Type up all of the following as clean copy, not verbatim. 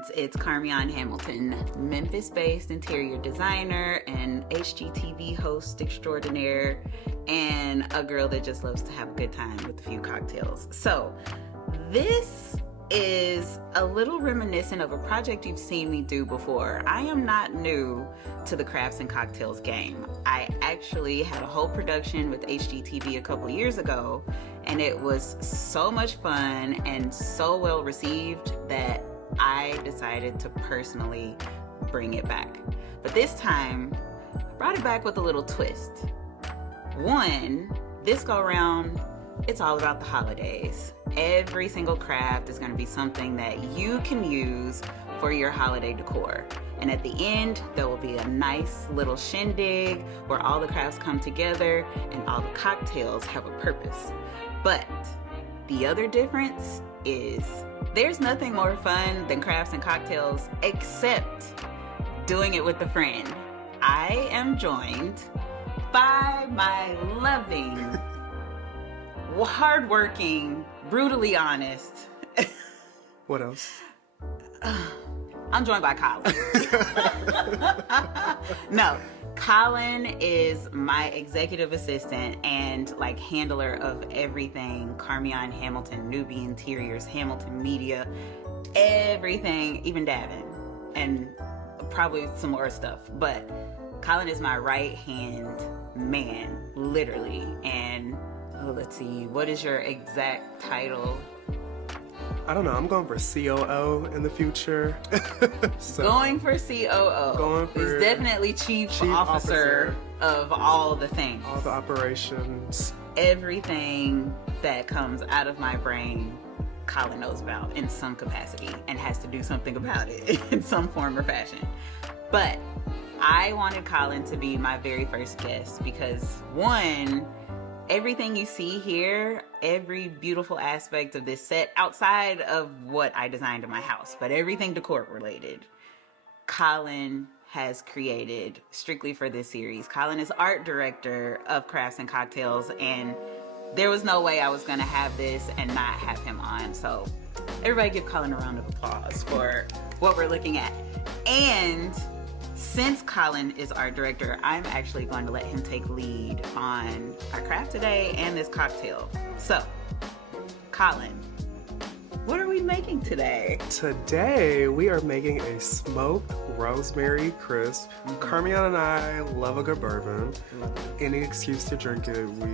friends. It's Carmeon Hamilton, Memphis-based interior designer and HGTV host extraordinaire, and a girl that just loves to have a good time with a few cocktails. So this is a little reminiscent of a project you've seen me do before. I am not new to the crafts and cocktails game. I actually had a whole production with HGTV a couple years ago, and it was so much fun and so well received that I decided to personally bring it back. But this time, I brought it back with a little twist. One, this go around, it's all about the holidays. Every single craft is going to be something that you can use for your holiday decor. And at the end, there will be a nice little shindig where all the crafts come together and all the cocktails have a purpose. But the other difference is there's nothing more fun than crafts and cocktails except doing it with a friend. I am joined by my loving, hardworking, brutally honest. What else? I'm joined by Colin. No, Colin is my executive assistant and like handler of everything Carmeon Hamilton, Newbie Interiors, Hamilton Media, everything, even Davin, and probably some more stuff. But Colin is my right hand man, literally. And let's see, what is your exact title? I don't know. I'm going for COO in the future. So, going for COO. Going for He's definitely chief officer of all the things. All the operations. Everything that comes out of my brain, Colin knows about in some capacity and has to do something about it in some form or fashion. But I wanted Colin to be my very first guest because, one, everything you see here, every beautiful aspect of this set, outside of what I designed in my house, but everything decor related, Colin has created strictly for this series. Colin is art director of Crafts and Cocktails, and there was no way I was gonna have this and not have him on. So everybody give Colin a round of applause for what we're looking at. And since Colin is our director, I'm actually going to let him take lead on our craft today and this cocktail. So, Colin, what are we making today? Today, we are making a smoked rosemary crisp. Carmeon and I love a good bourbon. Any excuse to drink it, we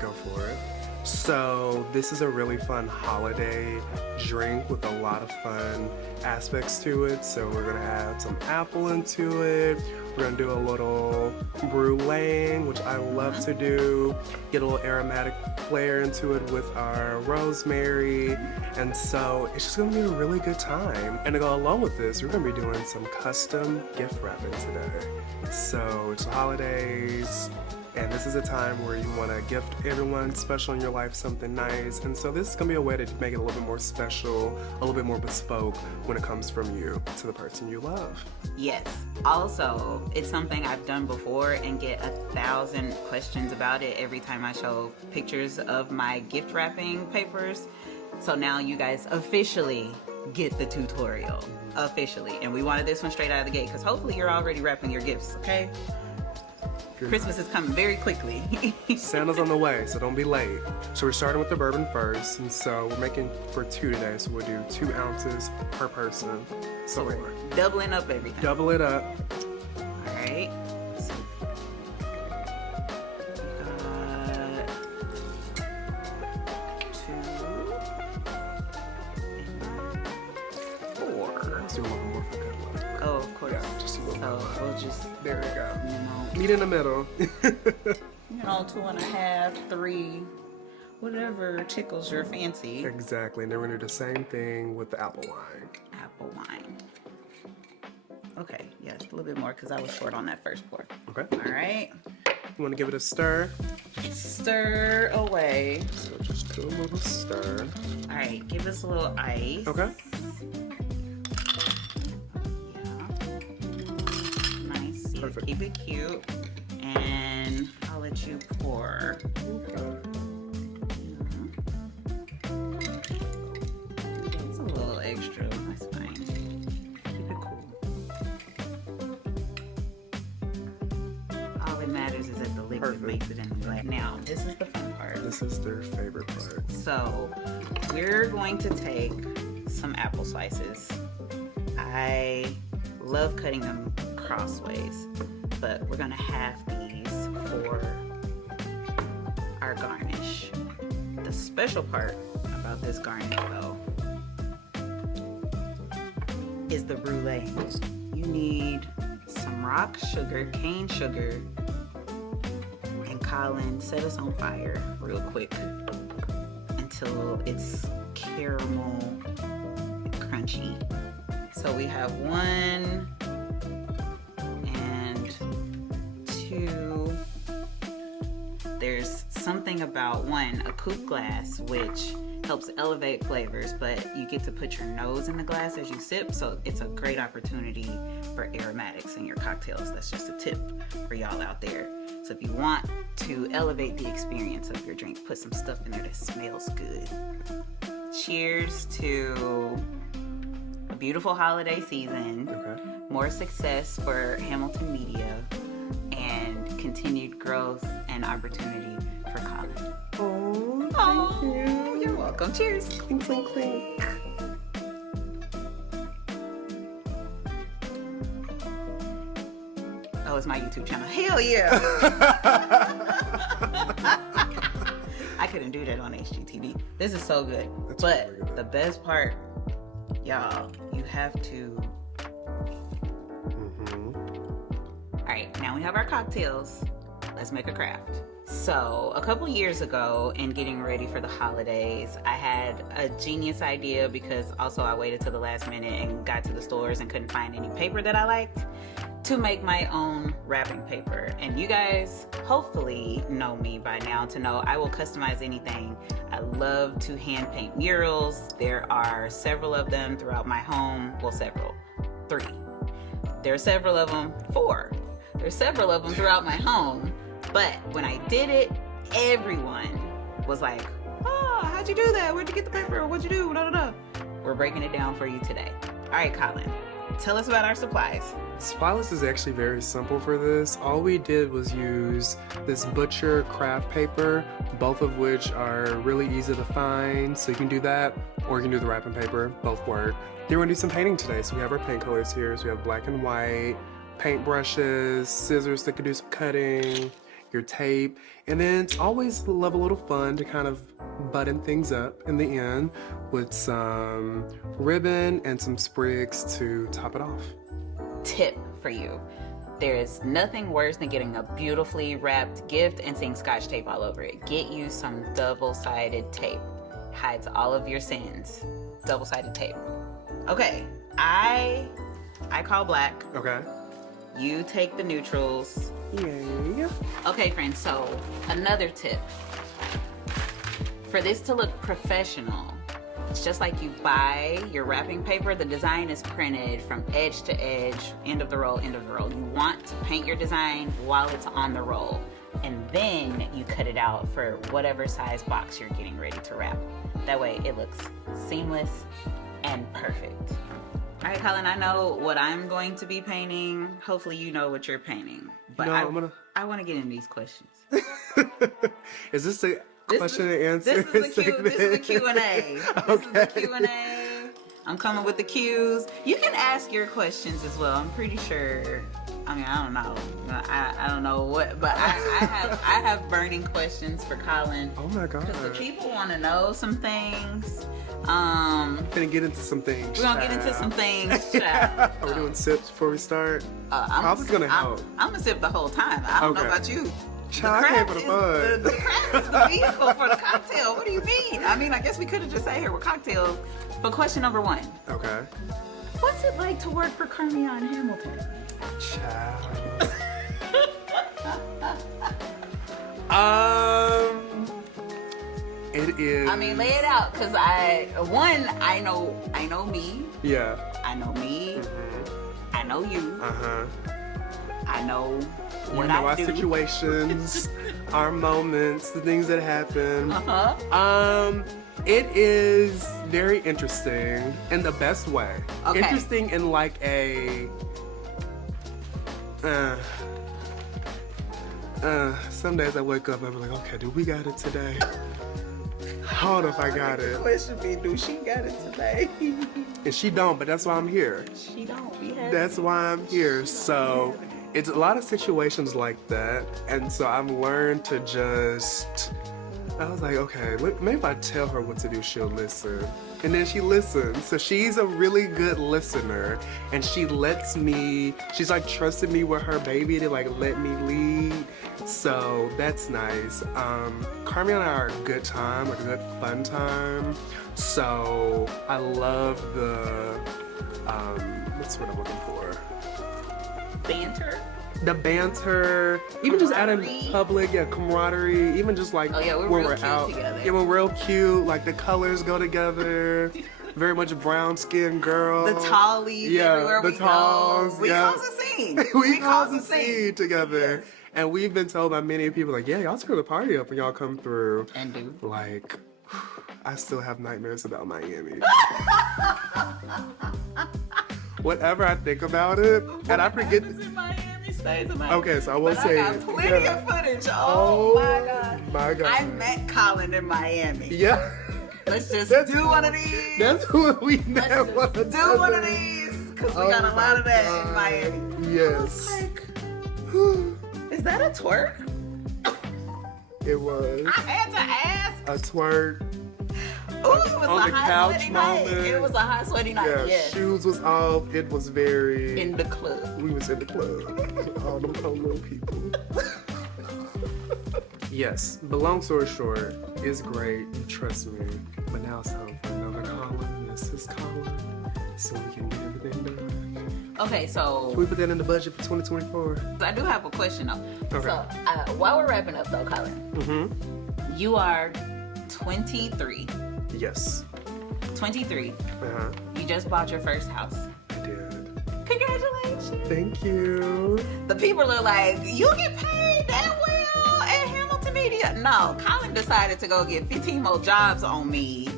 go for it. So this is a really fun holiday drink with a lot of fun aspects to it. So we're gonna add some apple into it. We're gonna do a little brûléeing, which I love to do. Get a little aromatic flair into it with our rosemary. And so it's just gonna be a really good time. And to go along with this, we're gonna be doing some custom gift wrapping today. So it's the holidays, and this is a time where you want to gift everyone special in your life something nice. And so this is going to be a way to make it a little bit more special, a little bit more bespoke when it comes from you to the person you love. Yes. Also, it's something I've done before and get 1,000 questions about it every time I show pictures of my gift wrapping papers. So now you guys officially get the tutorial. Officially. And we wanted this one straight out of the gate because hopefully you're already wrapping your gifts, okay? Christmas is coming very quickly. Santa's on the way, so don't be late. So we're starting with the bourbon first, and so we're making for 2 today, so we'll do 2 ounces per person. So we're doubling up everything. Double it up. All right. So we got 2 and 4. Let's do a little more for good luck. Oh, of course. Yeah, just a little more. We'll just, there we go. you know, Meet in the middle. 2.5, 3, whatever tickles your fancy. Exactly, and then we're gonna do the same thing with the apple wine. Apple wine. Okay, yes, a little bit more because I was short on that first pour. Okay. All right. You want to give it a stir? Stir away. So just do a little stir. All right, give us a little ice. Okay. Yeah. Nice. Perfect. Keep it cute. And I'll let you pour. It's a little extra. That's fine. Perfect. makes it in the glass. Now, this is the fun part. This is their favorite part. So, we're going to take some apple slices. I love cutting them crossways, but we're gonna have these for our garnish. The special part about this garnish, though, is the brûléeing. You need some rock sugar, cane sugar, and Colin, set us on fire real quick until it's caramel and crunchy. So we have 1 and 2. There's something about 1, a coupe glass, which helps elevate flavors, but you get to put your nose in the glass as you sip, so it's a great opportunity for aromatics in your cocktails. That's just a tip for y'all out there. So if you want to elevate the experience of your drink, put some stuff in there that smells good. Cheers to a beautiful holiday season, more success for Hamilton Media, and continued growth and opportunity for Colin. Oh, thank you. You're welcome. Cheers. Clink, clink, clink. Oh, it's my YouTube channel. Hell yeah. I couldn't do that on HGTV. This is so good. That's but really good. The best part, y'all, you have to. All right, now we have our cocktails. Let's make a craft. So a couple years ago, in getting ready for the holidays, I had a genius idea, because also I waited till the last minute and got to the stores and couldn't find any paper that I liked, to make my own wrapping paper. And you guys hopefully know me by now to know I will customize anything. I love to hand paint murals. There are several of them throughout my home. Well, several. 3. There are several of them. 4. There's several of them throughout my home. But when I did it, everyone was like, oh, how'd you do that? Where'd you get the paper? What'd you do? Da, da, da. We're breaking it down for you today. All right, Colin, tell us about our supplies. Supply list is actually very simple for this. All we did was use this butcher craft paper, both of which are really easy to find. So you can do that, or you can do the wrapping paper. Both work. Then we're gonna do some painting today. So we have our paint colors here. So we have black and white, paint brushes, scissors that could do some cutting, your tape, and then it's always a little fun to kind of button things up in the end with some ribbon and some sprigs to top it off. Tip for you. There is nothing worse than getting a beautifully wrapped gift and seeing Scotch tape all over it. Get you some double-sided tape. Hides all of your sins. Double-sided tape. Okay, I call black. Okay. You take the neutrals. Yay. Okay, friends, so another tip. For this to look professional, it's just like you buy your wrapping paper. The design is printed from edge to edge, end of the roll, end of the roll. You want to paint your design while it's on the roll, and then you cut it out for whatever size box you're getting ready to wrap. That way it looks seamless and perfect. All right, Colin, I know what I'm going to be painting. Hopefully you know what you're painting. But I want to get into these questions. Is this a question and answer? This is a Q&A. Okay. This is a Q&A. I'm coming with the Q's. You can ask your questions as well. I'm pretty sure. I mean, I don't know. I don't know what, but I have burning questions for Colin. Oh my god. Because the people want to know some things. We're gonna get into some things. We're gonna get into some things, child. Are we doing sips before we start? I'm gonna help. I'm gonna sip the whole time. I don't know about you. Child, I came for the fun. The craft is the vehicle for the cocktail. What do you mean? I mean, I guess we could have just sat here with cocktails. But question number 1. Okay. What's it like to work for Carmeon Hamilton? Child. It is. I mean, lay it out, cause I know me. Yeah. I know me. Mm-hmm. I know you. I know what you know I our do. situations, our moments, the things that happen. Uh-huh. It is very interesting in the best way. Okay. Interesting in like a Some days I wake up, I'm like, okay, do we got it today? I don't know if I got it. The question be, do she got it today? And she don't, but that's why I'm here. She don't. That's why I'm here. So it's a lot of situations like that. And so I've learned to just, I was like, okay, maybe if I tell her what to do, she'll listen. And then she listens. So she's a really good listener. And she lets me, she's like trusted me with her baby to like let me lead. So that's nice. Carmeon and I are a good time, like a good fun time. So I love the, what's what I'm looking for? Banter? The banter, even just out in public, yeah, camaraderie, even just like when we're real cute out. Together. Yeah, we're real cute, like the colors go together. Very much brown skinned girl. The tallies, everywhere we talls, go. We cause a scene. we cause a scene together. Yes. And we've been told by many people, like, yeah, y'all turn the party up when y'all come through. And do. Like, I still have nightmares about Miami. Whatever I think about it, and I forget. Okay, so I won't say. I got plenty of footage. Oh my god. My god. I met Colin in Miami. Yeah. Let's just do one of these. That's what we met. Let's just do one of these because we got a lot of that in Miami. Yes. Like, is that a twerk? It was. I had to ask. A twerk. Ooh, it was a hot sweaty night. It was a hot sweaty night. Yeah, yes. Shoes was off. It was very. In the club. We was in the club. All them little people. Yes, but long story short, it's great. You trust me. But now it's time for another Colin. This is Colin. So we can get everything done. Okay, so. Can we put that in the budget for 2024? I do have a question though. Okay. So, while we're wrapping up though, Colin. You are 23. Yes. 23. Uh-huh. You just bought your first house. I did. Congratulations. Thank you. The people are like, you get paid that well at Hamilton Media. No, Colin decided to go get 15 more jobs on me.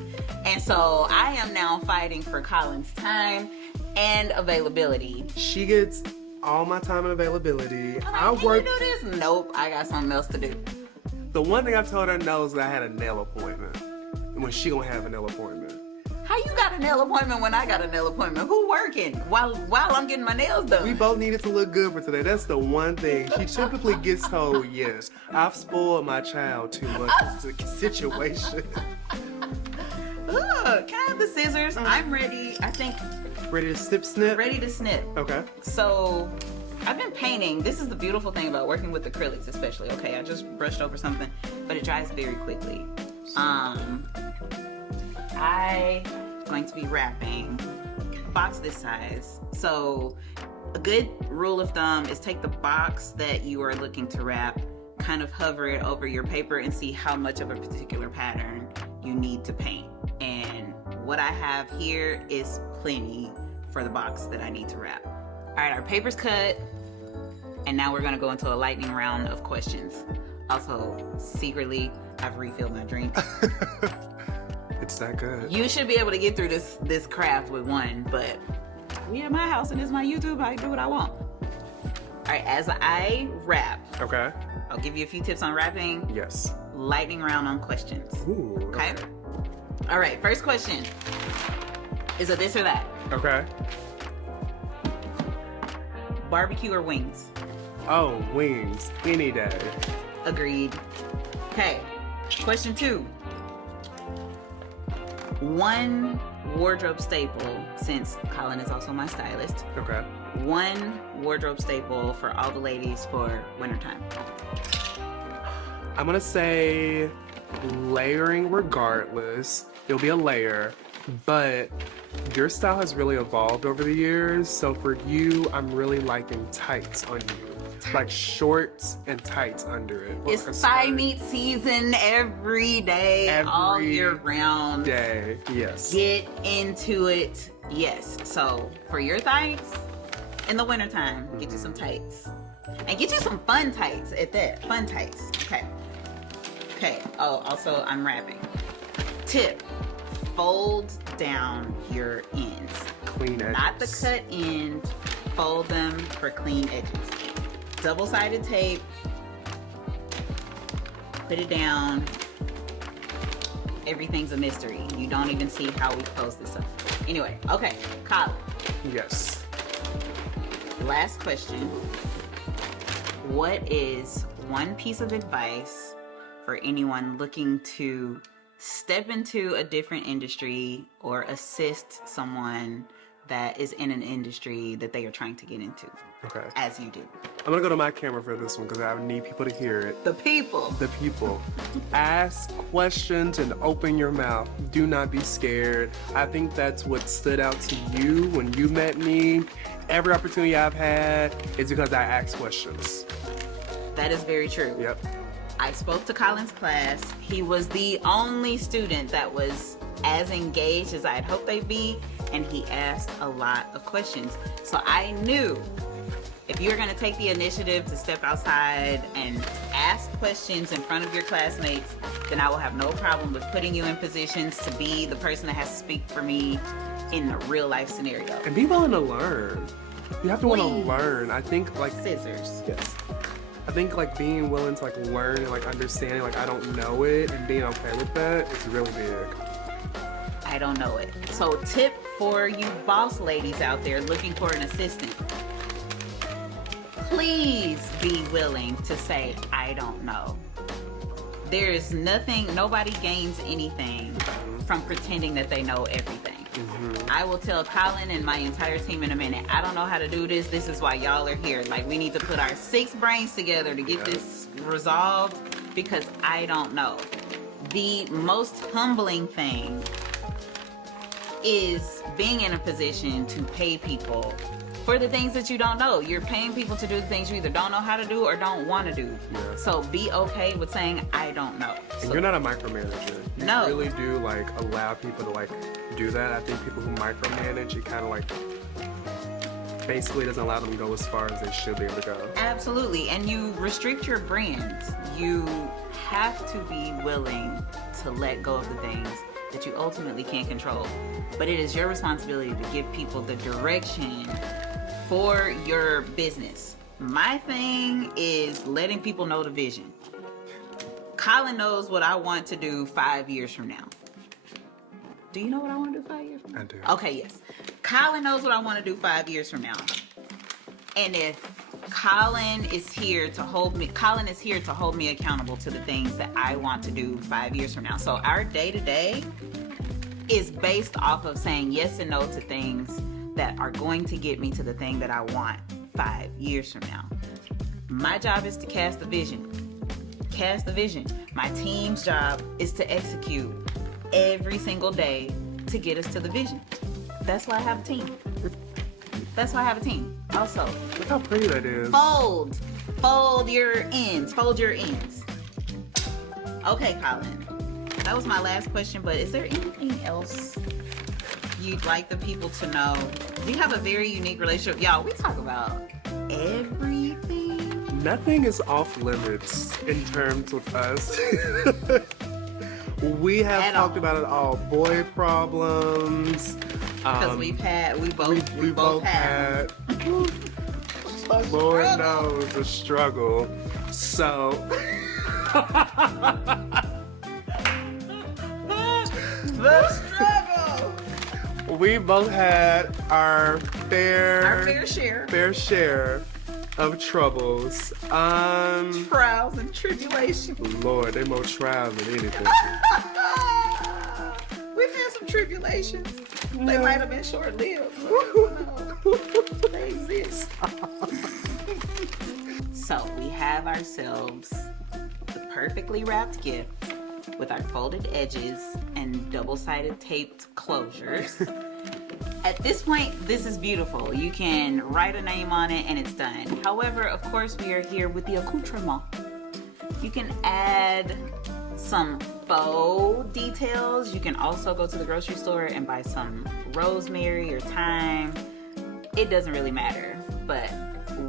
And so I am now fighting for Colin's time and availability. She gets all my time and availability. I work. Can you do this? Nope, I got something else to do. The one thing I told her no is that I had a nail appointment. When she gonna have a nail appointment. How you got a nail appointment when I got a nail appointment? Who working while I'm getting my nails done? We both needed to look good for today. That's the one thing. She typically gets told, yes, I've spoiled my child too much. It's a situation. Ugh, can I have the scissors? I'm ready. I think. Ready to snip? Ready to snip. Okay. So, I've been painting. This is the beautiful thing about working with acrylics especially. Okay, I just brushed over something, but it dries very quickly. I'm going to be wrapping box this size. So a good rule of thumb is take the box that you are looking to wrap, kind of hover it over your paper and see how much of a particular pattern you need to paint. And what I have here is plenty for the box that I need to wrap. All right, our paper's cut. And now we're gonna go into a lightning round of questions. Also, secretly, I've refilled my drink. It's that good. You should be able to get through this craft with one, but we at my house and it's my YouTube. I do what I want. All right, as I wrap, okay, I'll give you a few tips on wrapping. Yes. Lightning round on questions. Ooh. Okay. All right, first question. Is it this or that? Okay. Barbecue or wings? Oh, wings. Any day. Agreed. Okay. Question 2. One wardrobe staple, since Colin is also my stylist. Okay. One wardrobe staple for all the ladies for wintertime. I'm gonna say layering regardless. It'll be a layer, but your style has really evolved over the years. So for you, I'm really liking tights on you. Like shorts and tights under it. It's thigh meat season every day, all year round. Day, yes. Get into it, yes. So for your tights, in the wintertime, get you some tights. And get you some fun tights at that. Fun tights. Okay. Okay. Oh, also I'm wrapping. Tip. Fold down your ends. Clean edges. Not the cut end. Fold them for clean edges. Double-sided tape put it down. Everything's a mystery. You don't even see how we close this up. Anyway, okay, Colin. Yes. Last question. What is one piece of advice for anyone looking to step into a different industry or assist someone that is in an industry that they are trying to get into? Okay. As you do. I'm gonna go to my camera for this one because I need people to hear it. The people. The people. Ask questions and open your mouth. Do not be scared. I think that's what stood out to you when you met me. Every opportunity I've had is because I asked questions. That is very true. Yep. I spoke to Colin's class. He was the only student that was as engaged as I had hoped they'd be, and he asked a lot of questions. So I knew if you're gonna take the initiative to step outside and ask questions in front of your classmates, then I will have no problem with putting you in positions to be the person that has to speak for me in a real life scenario. And be willing to learn. You have to want to learn. I think like Scissors. yes. I think like being willing to like learn and like understanding like I don't know it and being okay with that is really big. I don't know it. So tip for you boss ladies out there looking for an assistant. Please be willing to say, I don't know. There is nothing, nobody gains anything from pretending that they know everything. I will tell Colin and my entire team in a minute, I don't know how to do this. This is why y'all are here. Like, we need to put our 6 brains together to get this resolved because I don't know. The most humbling thing is being in a position to pay people for the things that you don't know. You're paying people to do the things you either don't know how to do or don't want to do. Yeah. So be okay with saying, I don't know. And you're not a micromanager. You No. really do like allow people to like do that. I think people who micromanage, it kind of like basically doesn't allow them to go as far as they should be able to go. Absolutely. And you restrict your brand. You have to be willing to let go of the things that you ultimately can't control. But it is your responsibility to give people the direction for your business. My thing is letting people know the vision. Colin knows what I want to do 5 years from now. Do you know what I want to do 5 years from now? I do. Okay, yes. Colin knows what I want to do 5 years from now. And if Colin is here to hold me accountable to the things that I want to do 5 years from now. So our day-to-day is based off of saying yes and no to things that are going to get me to the thing that I want 5 years from now. My job is to cast the vision. Cast the vision. My team's job is to execute every single day to get us to the vision. That's why I have a team. That's why I have a team. Also, Look how pretty that is. Fold your ends. Fold your ends. Okay, Colin. That was my last question, but is there anything else you'd like the people to know? We have a very unique relationship. Y'all, we talk about everything. Nothing is off limits in terms of us. We have talked about it all. Boy problems. Because we both had. Lord knows the struggle. So. The struggle. We both had our fair share of troubles. Trials and tribulations. Lord, they more trials than anything. We've had some tribulations. No. They might have been short-lived. They exist. So we have ourselves the perfectly wrapped gift with our folded edges and double-sided taped closures. At this point, this is beautiful. You can write a name on it and it's done. However, of course, we are here with the accoutrement. You can add some faux details. You can also go to the grocery store and buy some rosemary or thyme. It doesn't really matter, but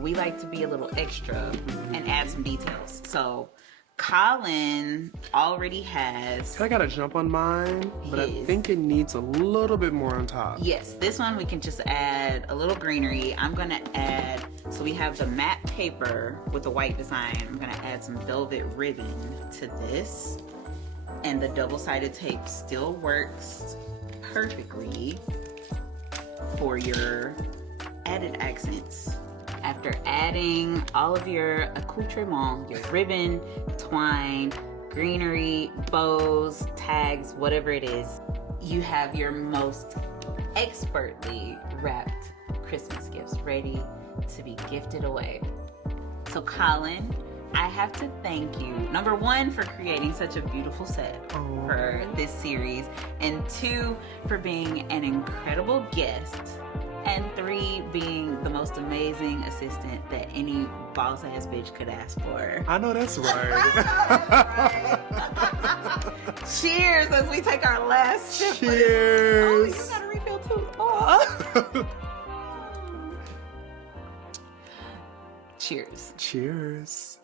we like to be a little extra and add some details. So Colin already has. I gotta jump on mine, but I his. think it needs a little bit more on top. Yes, this one we can just add a little greenery. I'm gonna add, so we have the matte paper with the white design. I'm gonna add some velvet ribbon to this. And the double-sided tape still works perfectly for your added accents. After adding all of your accoutrement, your ribbon, twine, greenery, bows, tags, whatever it is, you have your most expertly wrapped Christmas gifts ready to be gifted away. So Colin, I have to thank you, number one, for creating such a beautiful set for this series, and two, for being an incredible guest, and three, being the most amazing assistant that any boss-ass bitch could ask for. I know that's right. Cheers as we take our last sip. Cheers. Oh, you got a refill too. Oh. Cheers. Cheers.